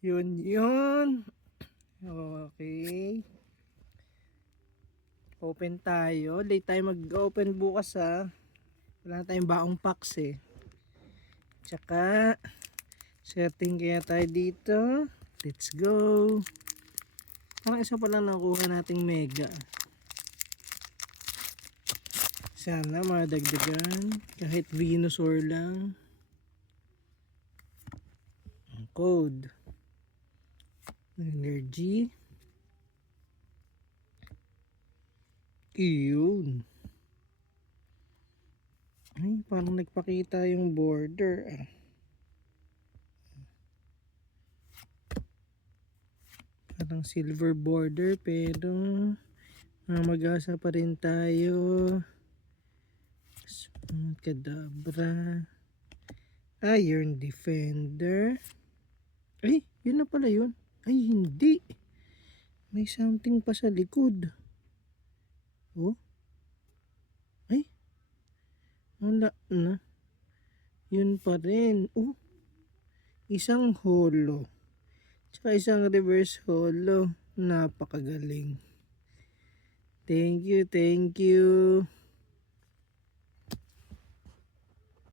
Yun. Okay. Open tayo. Late tayo mag-open bukas ha. Wala tayong baong packs eh. Tsaka, setting kaya tayo dito. Let's go. Parang isa pa lang nakuha nating mega. Sana madagdagan. Kahit Venusaur lang. Ang code. Energy. Iyon. Ay, parang nagpakita yung border. Parang silver border pero mag-asa pa rin tayo. Kadabra. Iron Defender. Ay, yun na pala yun. Ay, hindi. May something pa sa likod. Oh. Ay. Wala na. Yun pa rin. Oh. Isang holo. Tsaka isang reverse holo. Napakagaling. Thank you.